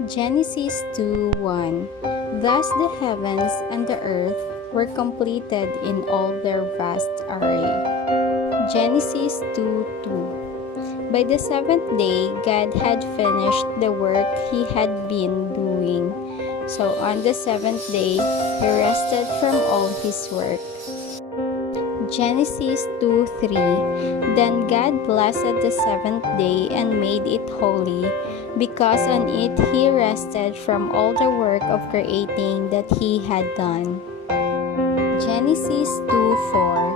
Genesis 2:1. Thus the heavens and the earth were completed in all their vast array. Genesis 2:2. By the seventh day, God had finished the work he had been doing. So on the seventh day, he rested from all his work. Genesis 2:3. Then God blessed the seventh day and made it holy, because on it he rested from all the work of creating that he had done. Genesis 2:4.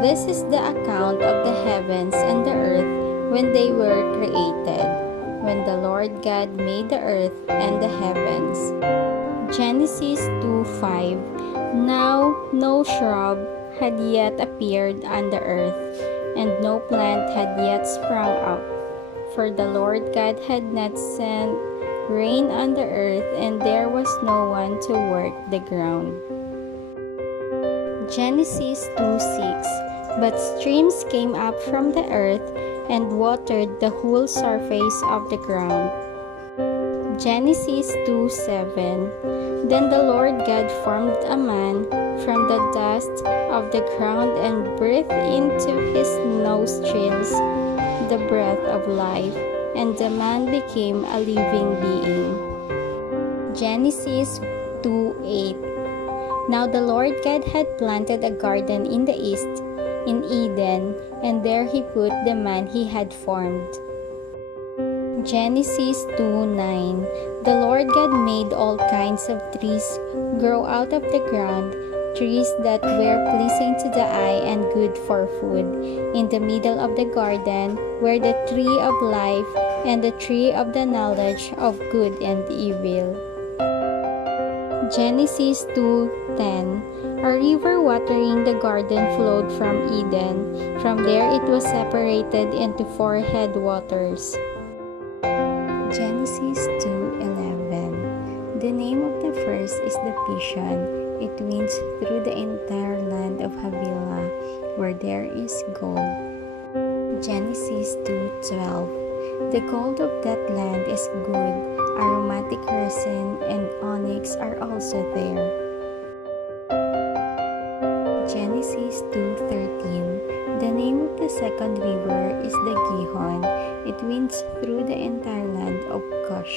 This is the account of the heavens and the earth when they were created, when the Lord God made the earth and the heavens. Genesis 2:5. Now no shrub had yet appeared on the earth, and no plant had yet sprung up, for the Lord God had not sent rain on the earth, and there was no one to work the ground. Genesis 2:6. But streams came up from the earth and watered the whole surface of the ground. Genesis 2:7. Then the Lord God formed a man from the dust of the ground and breathed into his nostrils the breath of life, and the man became a living being. Genesis 2:8. Now the Lord God had planted a garden in the east, in Eden, and there he put the man he had formed. Genesis 2:9. The Lord God made all kinds of trees grow out of the ground, trees that were pleasing to the eye and good for food. In the middle of the garden were the tree of life and the tree of the knowledge of good and evil. Genesis 2:10. A river watering the garden flowed from Eden. From there it was separated into four headwaters. Genesis 2:11. The name of the first is the Pishon. It winds through the entire land of Havilah, where there is gold. Genesis 2:12. The gold of that land is good, aromatic resin and onyx are also there. Genesis 2:13. The name of the second river is the Gihon. It winds through the entire land of Cush.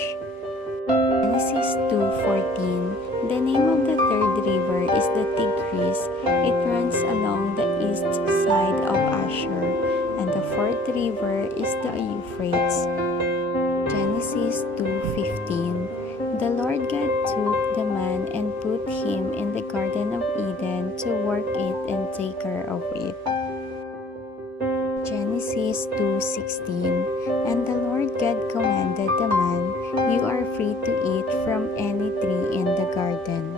Genesis 2:14. The name of the third river is the Tigris. It runs along the east side of Ashur. And the fourth river is the Euphrates. Genesis 2:15. The Lord God took the man and put him in the Garden of Eden to work it and take care of it. Genesis 2:16. And the Lord God commanded the man, "You are free to eat from any tree in the garden."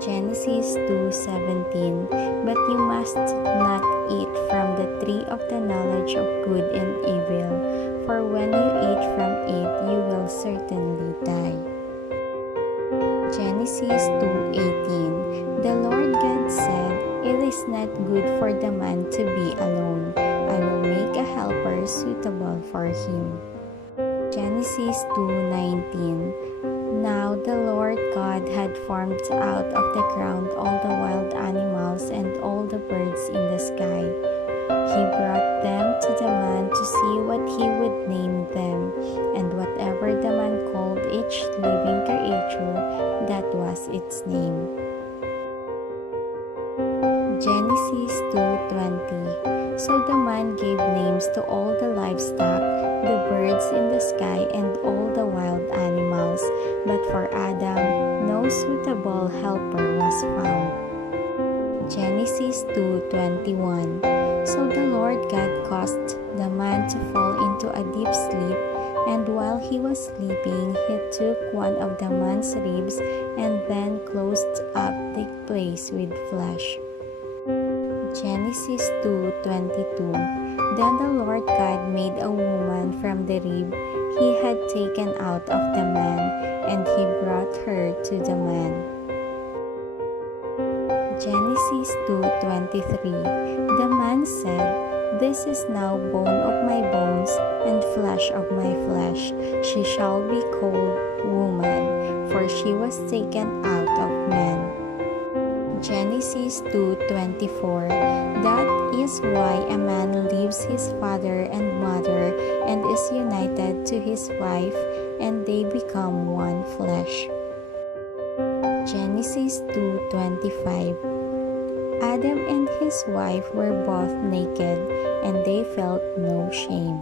Genesis 2:17. But you must not eat from the tree of the knowledge of good and evil, for when you eat from it, you will certainly die. Genesis 2:18. The Lord God said, "It is not good for the man to be alone. I will make a helper suitable for him." Genesis 2:19. Now the Lord God had formed out of the ground all the wild animals and all the birds in the sky. He brought them to the man to see what he would name them, and whatever the man called each living creature, that was its name. Genesis 2:20. So the man gave names to all the livestock, the birds in the sky, and all the wild animals. But for Adam, no suitable helper was found. Genesis 2:21. So the Lord God caused the man to fall into a deep sleep, and while he was sleeping, he took one of the man's ribs and then closed up the place with flesh. Genesis 2:22. Then the Lord God made a woman from the rib he had taken out of the man, and he brought her to the man. Genesis 2:23. The man said, This is now bone of my bones and flesh of my flesh. She shall be called woman, for she was taken out of man. Genesis 2:24. That is why a man leaves his father and mother and is united to his wife, and they become one flesh. Genesis 2:25. Adam and his wife were both naked, and they felt no shame.